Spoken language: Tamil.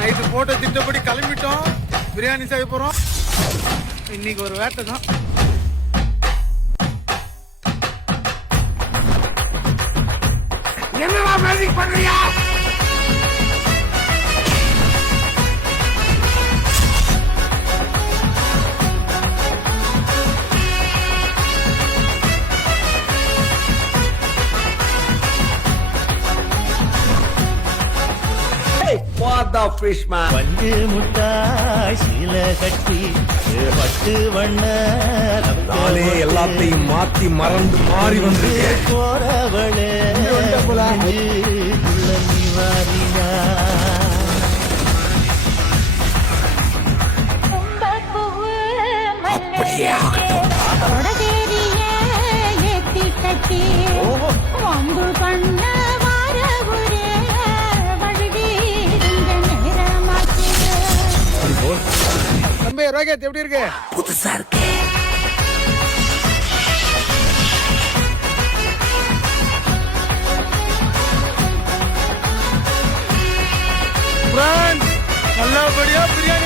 நைட்டு போட்ட திட்டப்படி கிளம்பிட்டோம். பிரியாணி செய்ய போறோம். இன்னைக்கு ஒரு வேட்டை தான். என்னடா மேஜிக் பண்றியா? What the fish man? பஞ்சு முட்டாய் சீல கட்டி பட்டு வண்ண நானே எல்லாத்தையும் மாத்தி மறந்து மாறி வந்திருக்கேன். போறவளே நீ வாரினா அப்படியே ஆகட்டும். தம்பி ரோகேத் எப்படி இருக்கு? புதுசா இருக்கு. நல்லபடியா பிரியாணி